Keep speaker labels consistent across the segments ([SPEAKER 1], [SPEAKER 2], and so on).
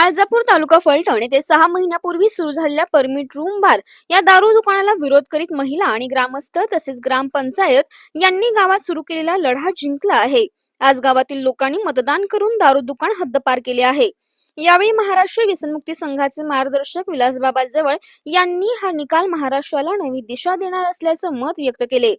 [SPEAKER 1] आळजापूर तालुका फलटण येथे सहा महिन्यापूर्वी सुरू झालेल्या परमिट रूम बार या दारू दुकानाला विरोध करीत महिला आणि ग्रामस्थ तसेच ग्रामपंचायत यांनी गावात सुरू केलेला लढा जिंकला आहे. आज गावातील लोकांनी मतदान करून दारू दुकान हद्दपार केले आहे. यावेळी महाराष्ट्र व्यसनमुक्ती संघाचे मार्गदर्शक विलासबाबा जवळ यांनी हा निकाल महाराष्ट्राला नवी दिशा देणार असल्याचं मत व्यक्त केले.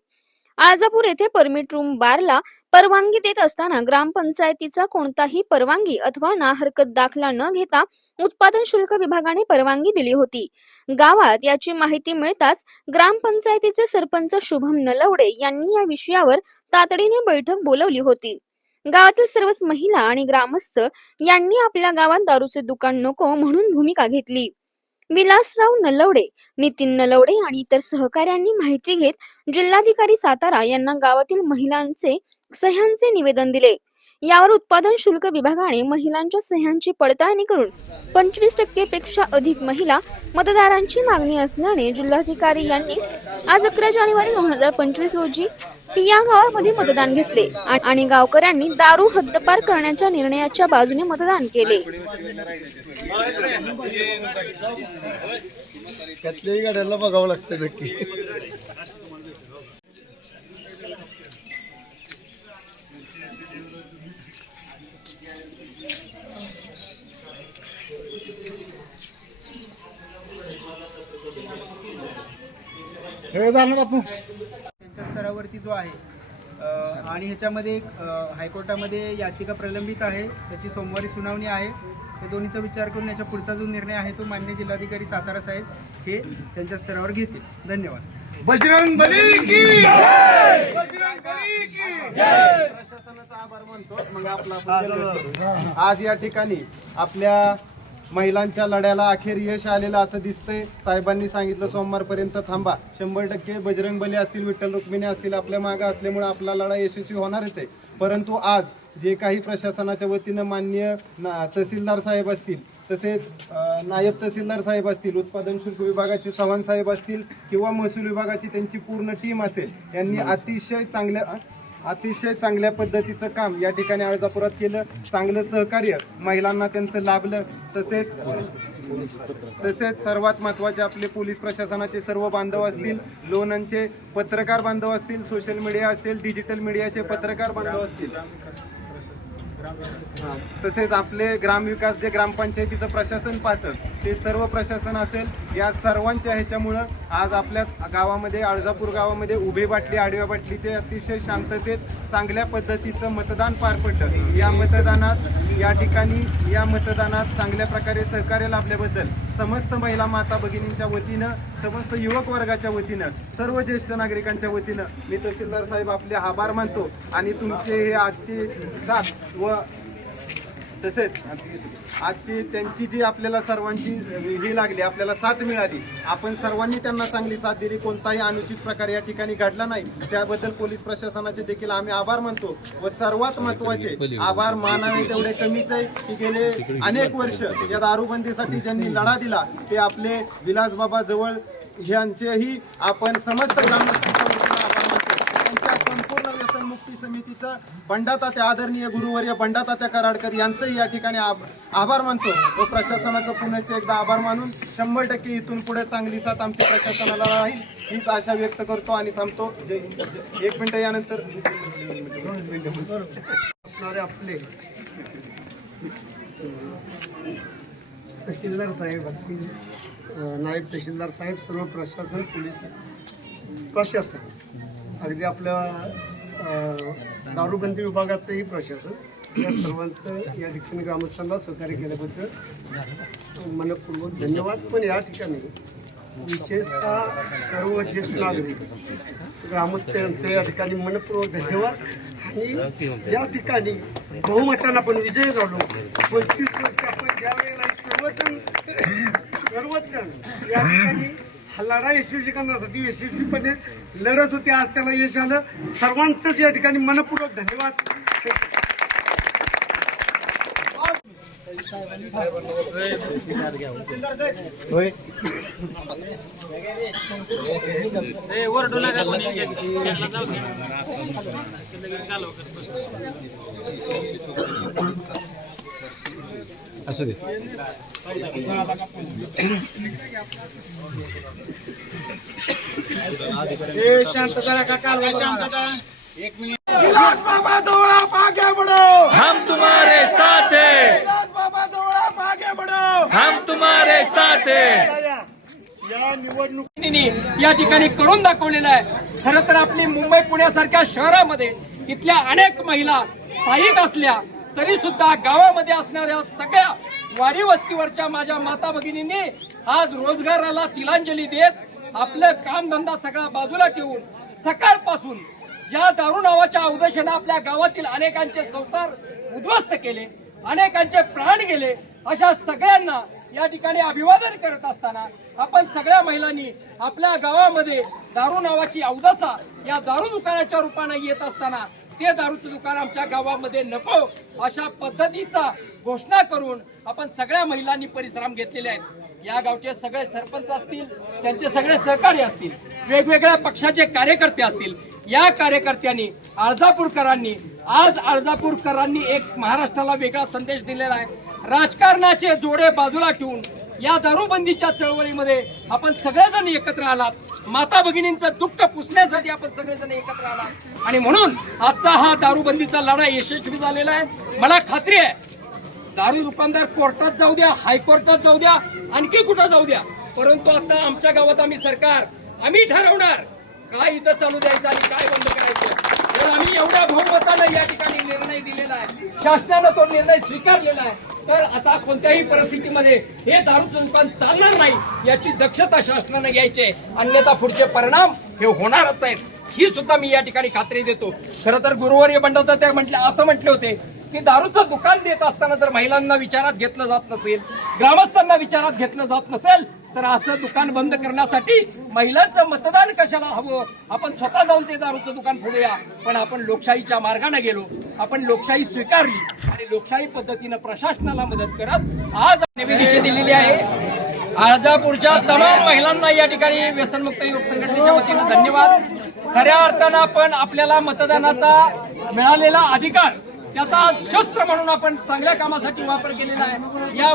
[SPEAKER 1] आळजापूर येथे परमिट रूम बारला परवानगी देत असताना ग्रामपंचायतीचा कोणताही परवानगी अथवा ना हरकत दाखला न घेता उत्पादन शुल्क विभागाने परवानगी दिली होती. गावात याची माहिती मिळताच ग्रामपंचायतीचे सरपंच शुभम नलवडे यांनी या विषयावर तातडीने बैठक बोलवली होती. गावातील सर्वच महिला आणि ग्रामस्थ यांनी आपल्या गावात दारूचे दुकान नको म्हणून भूमिका घेतली. विलासराव नलवडे नितीन नलवडे आणि इतर सहकाऱ्यांनी माहिती घेत जिल्हाधिकारी सातारा यांना गावातील महिलांचे सह्यांचे निवेदन दिले. यावर उत्पादन शुल्क विभागाने महिलांच्या सह्यांची पडताळणी करून पंचवीस टक्के पेक्षा अधिक महिला मतदारांची मागणी असल्याने जिल्हाधिकारी यांनी आज अकरा जानेवारी दोन हजार पंचवीस रोजी या गावामध्ये मतदान घेतले. आणि गावकऱ्यांनी दारू हद्दपार करण्याच्या निर्णयाच्या बाजूने मतदान केले.
[SPEAKER 2] त्यातल्याही गाड्याला बघावं लागतं नक्की. हे जाणार आपण
[SPEAKER 3] स्तरावरती जो आहे आणि ह्याच्यामध्ये हायकोर्टामध्ये याचिका प्रलंबित आहे त्याची सोमवारी सुनावणी आहे. त्या दोन्हीचा विचार करून याच्या पुढचा जो निर्णय आहे तो मान्य जिल्हाधिकारी सातारा साहेब हे त्यांच्या स्तरावर घेतील. धन्यवाद.
[SPEAKER 2] बजरंग बली की
[SPEAKER 4] प्रशासनाचा आभार मानतो. मग आपला. आज या ठिकाणी आपल्या महिलांच्या लढ्याला अखेर यश आलेलं असं दिसतंय. साहेबांनी सांगितलं सोमवारपर्यंत थांबा. शंभर टक्के बजरंग बली असतील विठ्ठल रुक्मिणी असतील आपल्या मागं असल्यामुळे आपला लढा यशस्वी होणारच आहे. परंतु आज जे काही प्रशासनाच्या वतीनं मान्य ना- तहसीलदार साहेब असतील तसेच नायब तहसीलदार साहेब असतील उत्पादन शुल्क विभागाचे चव्हाण साहेब असतील किंवा महसूल विभागाची त्यांची पूर्ण टीम असेल यांनी अतिशय चांगल्या अतिशय चांगल्या पद्धतीचं काम या ठिकाणी अर्जापुरात केलं. चांगलं सहकार्य महिलांना त्यांचं लाभलं. तसेच तसेच सर्वात महत्त्वाचे आपले पोलीस प्रशासनाचे सर्व बांधव असतील लोणंदचे पत्रकार बांधव असतील सोशल मीडिया असेल डिजिटल मीडियाचे पत्रकार बांधव असतील. हां तसेच आपले ग्रामविकास जे ग्रामपंचायतीचं प्रशासन पाहतं ते सर्व प्रशासन असेल या सर्वांच्या ह्याच्यामुळं आज आपल्या गावामध्ये अळजापूर गावामध्ये उभे बाटली आडव्या बाटलीचे अतिशय शांततेत चांगल्या पद्धतीचं मतदान पार पडलं. या मतदानात या ठिकाणी या मतदानात चांगल्या प्रकारे सहकार्य लाभल्याबद्दल समस्त महिला माता भगिनींच्या वतीनं समस्त युवक वर्गाच्या वतीनं सर्व ज्येष्ठ नागरिकांच्या वतीनं मी तहसीलदार साहेब आपले आभार मानतो. आणि तुमचे हे आजचे साथ व तसेच आजची त्यांची जी आपल्याला सर्वांची ही लागली आपल्याला साथ मिळाली आपण सर्वांनी त्यांना चांगली साथ दिली कोणताही अनुचित प्रकार या ठिकाणी घडला नाही त्याबद्दल पोलीस प्रशासनाचे देखील आम्ही आभार मानतो व सर्वात महत्त्वाचे आभार मानावे तेवढे कमीच आहे की गेले अनेक वर्ष या दारूबंदीसाठी ज्यांनी लढा दिला ते आपले विलासबाबा जवळ यांचेही आपण समस्त ग्रामस्थ त्यांच्या संपूर्ण व्यसनमुक्ती समितीचं बंडातात्या आदरणीय गुरुवर्य बंडातात्या कराडकर यांचंही या ठिकाणी आभ- आभार मानतो. व प्रशासनाचं पुण्याचे एकदा आभार मानून शंभर टक्के इथून पुढे चांगली साथ आमच्या प्रशासनाला राहील हीच आशा व्यक्त करतो आणि थांबतो. जय हिंद. एक मिनटं यानंतर
[SPEAKER 2] असणारे आपले तहसीलदार साहेब असतील नायब तहसीलदार साहेब सर्व प्रशासन पोलीस प्रशासन. अगदी आपल्या दारूबंदी विभागाचंही प्रशासन या सर्वांचं या ठिकाणी ग्रामस्थांना सहकार्य केल्याबद्दल मनपूर्वक धन्यवाद. पण या ठिकाणी विशेषतः सर्व ज्येष्ठ नागरिक ग्रामस्थ यांचे या ठिकाणी मनपूर्वक धन्यवाद. आणि या ठिकाणी बहुमतानं आपण विजय झालो. पंचवीस वर्ष आपण ज्या वेळेला सर्वजण सर्वजण या ठिकाणी हा लढा यशस्वी करण्यासाठी यशस्वीपणे लढत होते. आज त्याला यश आलं. सर्वांचंच या ठिकाणी मनपूर्वक धन्यवाद.
[SPEAKER 5] असू दे.
[SPEAKER 2] विलास बाबा
[SPEAKER 6] हम तुम्हारे साथ हैं।
[SPEAKER 2] विलास बाबा
[SPEAKER 6] हम तुम्हारे साथ हैं।
[SPEAKER 2] या निवडणूक
[SPEAKER 7] यांनी या ठिकाणी करून दाखवलेलं आहे. खरं तर आपली मुंबई पुण्यासारख्या शहरामध्ये इथल्या अनेक महिला स्थायिक असल्या तरी सुद्धा गावामध्ये असणाऱ्या सगळ्या वाडी वस्तीवरच्या माझ्या माता भगिनींनी आज रोजगाराला तिलांजली देत आपलं कामधंदा सगळा बाजूला ठेवून सकाळपासून ज्या दारू नावाच्या अवदशानं आपल्या गावातील अनेकांचे संसार उद्ध्वस्त केले अनेकांचे प्राण गेले अशा सगळ्यांना या ठिकाणी अभिवादन करत असताना आपण सगळ्या महिलांनी आपल्या गावामध्ये दारू नावाची अवदसा या दारू दुकानाच्या रूपाने येत असताना ते दारूचं दुकान आमच्या गावामध्ये नको अशा पद्धतीचा घोषणा करून आपण सगळ्या महिलांनी परिश्रम घेतलेले आहेत. या गावचे सगळे सरपंच असतील त्यांचे सगळे सहकारी असतील वेगवेगळ्या पक्षाचे कार्यकर्ते असतील या कार्यकर्त्यांनी अर्जापूरकरांनी आज अर्जापूरकरांनी एक महाराष्ट्राला वेगळा संदेश दिलेला आहे. राजकारणाचे जोडे बाजूला ठेवून या दारूबंदीच्या चळवळीमध्ये आपण सगळेजण एकत्र आलात. माता भगिनींचं दुःख पुसण्यासाठी आपण सगळेजण एकत्र आलात. आणि म्हणून आजचा हा दारूबंदीचा लढा यशस्वी झालेला आहे. मला खात्री आहे दारू दुकानदार कोर्टात जाऊ द्या हायकोर्टात जाऊ द्या आणखी कुठं जाऊ द्या. परंतु आता आमच्या गावात आम्ही सरकार आम्ही ठरवणार काय इथं चालू द्यायचं आणि काय बंद करायचं. आम्ही एवढ्या बहुमतानं या ठिकाणी निर्णय दिलेला आहे. शासनानं तो निर्णय स्वीकारलेला आहे. तर आता कोणत्याही परिस्थितीमध्ये हे दारूचं दुकान चालणार नाही याची दक्षता शासनानं घ्यायची अन्यथा पुढचे परिणाम हे होणारच आहेत. ही सुद्धा मी या ठिकाणी खात्री देतो. खरं तर गुरुवारी बंडाचा त्या म्हटले असं म्हटले होते की दारूचं दुकान देत असताना जर महिलांना विचारात घेतलं जात नसेल ग्रामस्थांना विचारात घेतलं जात नसेल तर असं दुकान बंद करण्यासाठी महिलांचं मतदान कशाला हवं? आपण स्वतः जाऊन ते दारूचं दुकान फोडूया. पण आपण लोकशाहीच्या मार्गाने गेलो. आपण लोकशाही स्वीकारली. आणि लोकशाही पद्धतीनं प्रशासनाला मदत करत आज नवी दिलेली आहे. आळजापूरच्या तमाम महिलांना या ठिकाणी व्यसनमुक्त युवक संघटनेच्या वतीनं धन्यवाद. खऱ्या अर्थानं आपण आपल्याला मतदानाचा मिळालेला अधिकार त्याचा शस्त्र म्हणून आपण चांगल्या कामासाठी वापर केलेला आहे. या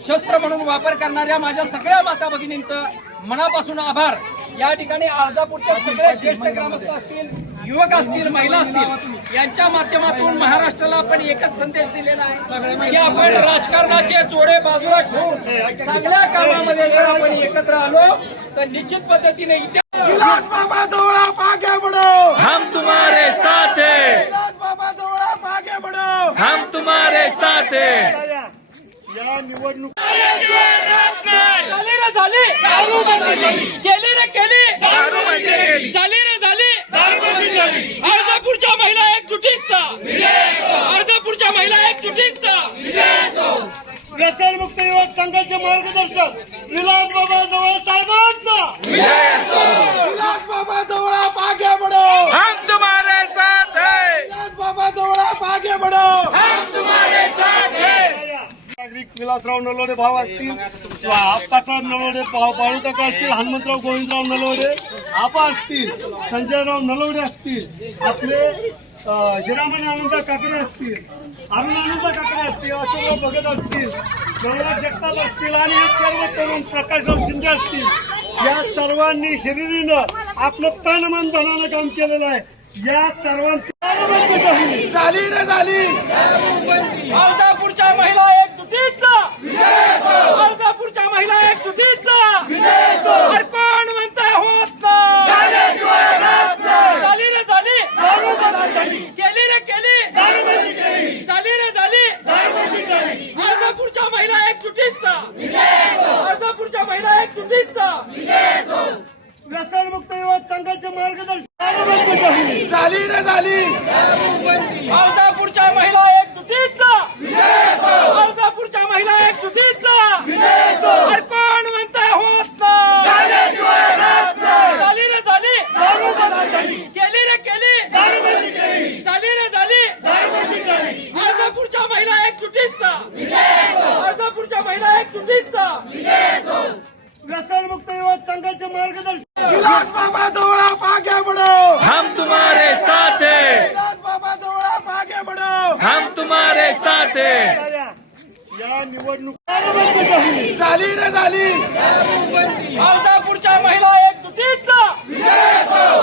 [SPEAKER 7] शस्त्र म्हणून वापर करणाऱ्या माझ्या सगळ्या माता भगिनींचं मनापासून आभार. या ठिकाणी अर्धापूरच्या सगळ्या ज्येष्ठ ग्रामस्थ असतील युवक असतील महिला असतील यांच्या माध्यमातून महाराष्ट्राला आपण एकच संदेश दिलेला आहे की आपण राजकारणाचे जोडे बाजूला ठेवून चांगल्या कामामध्ये जर आपण एकत्र आलो तर निश्चित पद्धतीने इथे
[SPEAKER 2] विलास बाबा जवळ मागे बडो.
[SPEAKER 6] हम तुम्हारे साथ हैं।
[SPEAKER 2] विलास बाबा जवळ मागे बडो.
[SPEAKER 6] हम तुम्हारे साथ हैं।
[SPEAKER 2] निवडणूक
[SPEAKER 7] झाली रे झाली. केली रे केली झाली रे झाली अर्धापूरच्या महिला एकजुटीचा अर्धापूरच्या महिला एकजुटीचा
[SPEAKER 2] व्यसनमुक्त युवक संघाचे मार्गदर्शक विलास बाबा जवळ साहेबांचा विलास बाबा जवळ मागे बडो
[SPEAKER 6] हम तुम्हारे साथ हैं
[SPEAKER 2] विलास बाबा जवळ मागे बडो
[SPEAKER 6] हम तुम्हारे साथ हैं
[SPEAKER 2] नागरिक विलासराव नलोडे भाव असतील किंवा आप्पासाहेब नलोडे भाऊ बाळू काका असतील हनुमंतराव गोविंदराव नलोडे आपा असतील संजयराव नलोडे असतील आपले अं, हिरामणी आनंद काकडे असतील अरुण आनंद काकडे असतील अशोकराव भगत असतील नवनाथ जगताप असतील आणि हे सर्व तरुण प्रकाशराव शिंदे असतील या सर्वांनी हिरिरीनं आपलं तन मन धनानं काम केलेलं आहे. या सर्वांची झाली रे झाली.
[SPEAKER 7] महिला एकजुटीचा अर्धापूरच्या महिला एकजुटीचा अरे कोण म्हणताय होत नाही झाली रे झाली केली रे केली झाली रे झाली अर्धापूरच्या महिला एकजुटीचा अर्धापूरच्या महिला एकजुटीचा
[SPEAKER 2] व्यसनमुक्त युवक संघाचे मार्गदर्शन झाली रे झाली
[SPEAKER 7] अर्धापूरच्या महिला एकजुटीचा अर्धापूरच्या महिला एकजुटीचा अरे कोण म्हणताय होत नाही झाली रे झाली केली रे केली झाली रे झाली अर्धापूरच्या महिला एकजुटीचा अर्धापूरच्या महिला एकजुटीचा
[SPEAKER 2] व्यसनमुक्त युवक संघाचे मार्गदर्शन विलास बाबा जवळ मागे बडो
[SPEAKER 6] हम तुम्हारे साथ हैं
[SPEAKER 2] विलास बाबा जवळ मागे बडो
[SPEAKER 6] हम तुम्हारे साथ हैं।
[SPEAKER 2] या निवडणूक झाली रे झाली.
[SPEAKER 7] अर्धापूरच्या महिला एकजुटीचा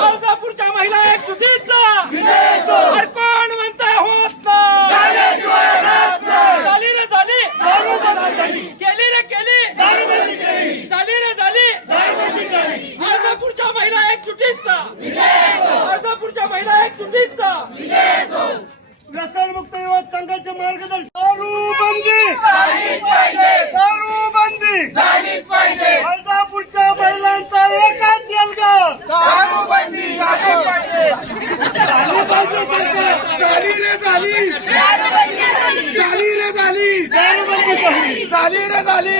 [SPEAKER 7] अर्धापूरच्या महिला एकजुटीचा अरे कोण म्हणताय होत नाही झाली रे झाली केली रे केली झाली रे झाली अर्धापूरच्या महिला एकजुटीचा अर्धापूरच्या महिला एकजुटीचा
[SPEAKER 2] व्यसनमुक्त युवक संघाचे मार्गदर्शन दारू बंदी दारू बंदी
[SPEAKER 6] झालीच पाहिजे
[SPEAKER 2] अर्धापूरच्या महिलांचा एकाच जेलगार
[SPEAKER 6] दारू बंदी झाली पाहिजे
[SPEAKER 2] झाली पाहिजे सरकार
[SPEAKER 6] झाली रे झाली झाली रे झाली
[SPEAKER 2] दारूबंदी झाली
[SPEAKER 6] झाली रे झाली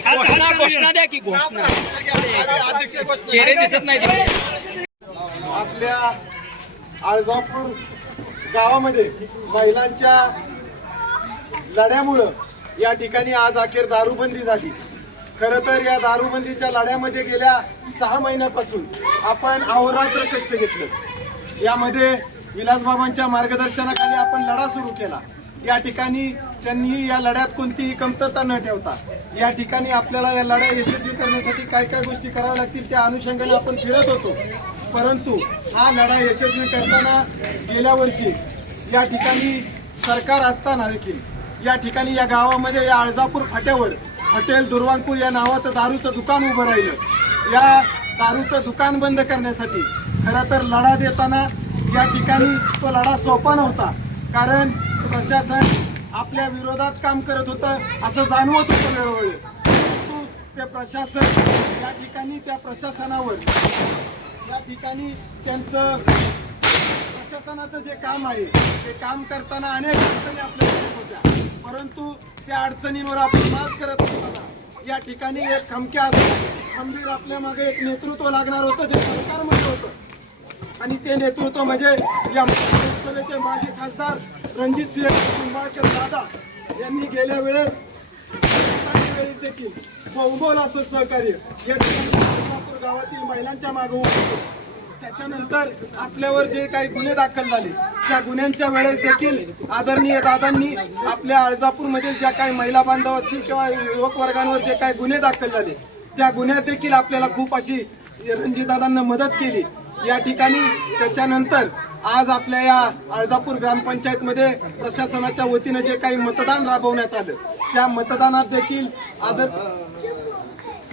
[SPEAKER 7] घोषणा घोषणा द्या की घोषणा. चेहरे दिसत नाही तिथे.
[SPEAKER 4] आपल्या आळजापूर गावामध्ये महिलांच्या लढ्यामुळं या ठिकाणी आज अखेर दारूबंदी झाली. खरं तर या दारूबंदीच्या लढ्यामध्ये गेल्या सहा महिन्यापासून आपण अहोरात्र कष्ट घेतलं. यामध्ये विलासबाबांच्या मार्गदर्शनाखाली आपण लढा सुरू केला. या ठिकाणी त्यांनी या लढ्यात कोणतीही कमतरता न ठेवता या ठिकाणी आपल्याला या लढ्या यशस्वी करण्यासाठी काय काय गोष्टी कराव्या लागतील त्या अनुषंगाने आपण फिरत होतो. परंतु हा लढा यशस्वी करताना गेल्या वर्षी या ठिकाणी सरकार असताना देखील या ठिकाणी या गावामध्ये या अळजापूर फाट्यावर हॉटेल दुर्वांकूर या नावाचं दारूचं दुकान उभं राहिलं. या दारूचं दुकान बंद करण्यासाठी खरं तर लढा देताना या ठिकाणी तो लढा सोपा नव्हता. कारण प्रशासन आपल्या विरोधात काम करत होतं असं जाणवत होतं वेळोवेळी. परंतु ते प्रशासन या ठिकाणी त्या प्रशासनावर या ठिकाणी त्यांचं प्रशासनाचं जे काम आहे ते काम करताना अनेक अडचणी आपल्याला येत होत्या. परंतु त्या अडचणींवर आपण मात करत असताना या ठिकाणी एक खमक्या खंबीर आपल्या मागे एक नेतृत्व लागणार होतं जे सरकारमध्ये आणि ते नेतृत्व म्हणजे या लोकसभेचे माजी खासदार रणजित सिंह निंबाळकर दादा यांनी गेल्या वेळेस वेळेस देखील बहुमोल असं सहकार्य या ठिकाणी गावातील महिलांच्या मागे त्याच्यानंतर आपल्यावर जे काही गुन्हे दाखल झाले त्या गुन्ह्यांच्या वेळेस देखील आदरणीय दादांनी आपल्या अळजापूरमधील ज्या काही महिला बांधव असतील किंवा युवक वर्गांवर जे काही गुन्हे दाखल झाले त्या गुन्ह्यात देखील आपल्याला खूप अशी रणजितदादांना मदत केली. या ठिकाणी त्याच्यानंतर आज आपल्या या अळजापूर ग्रामपंचायतमध्ये प्रशासनाच्या वतीनं जे काही मतदान राबवण्यात आलं त्या मतदानात देखील आदर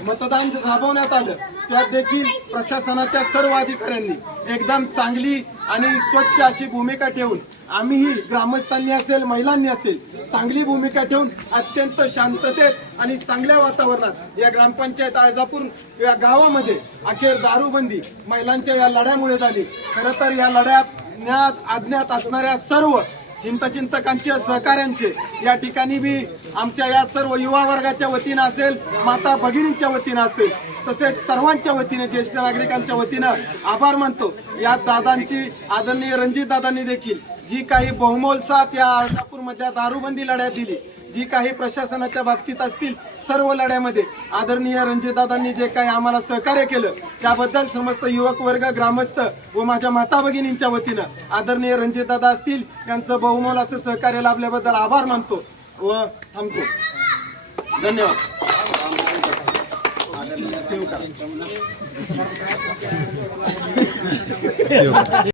[SPEAKER 4] मतदान राबवण्यात आलं. त्यात देखील प्रशासनाच्या सर्व अधिकाऱ्यांनी एकदम चांगली आणि स्वच्छ अशी भूमिका ठेवून आम्हीही ग्रामस्थांनी असेल महिलांनी असेल चांगली भूमिका ठेवून अत्यंत शांततेत आणि चांगल्या वातावरणात या ग्रामपंचायत आळजापूर या गावामध्ये अखेर दारूबंदी महिलांच्या या लढ्यामुळे झाली. खरं तर या लढ्यात ज्ञात अज्ञात असणाऱ्या सर्व चिंतचिंतकांचे सहकाऱ्यांचे या ठिकाणी बी आमच्या या सर्व युवा वर्गाच्या वतीनं असेल माता भगिनींच्या वतीनं असेल तसेच सर्वांच्या वतीने ज्येष्ठ नागरिकांच्या वतीनं आभार मानतो. या दादांची आदरणीय रणजित दादांनी देखील जी काही बहुमोल साथ या अर्धापूरमधल्या दारूबंदी लढ्यात दिली जी काही प्रशासनाच्या बाबतीत असतील सर्व लढ्यामध्ये आदरणीय रणजितदादांनी जे काही आम्हाला सहकार्य केलं त्याबद्दल समस्त युवक वर्ग ग्रामस्थ व माझ्या माता भगिनींच्या वतीनं आदरणीय रणजितदादा असतील यांचं बहुमोल असं सहकार्य लाभल्याबद्दल आभार मानतो व थांबतो. धन्यवाद. સેવ કરા સેવ કરા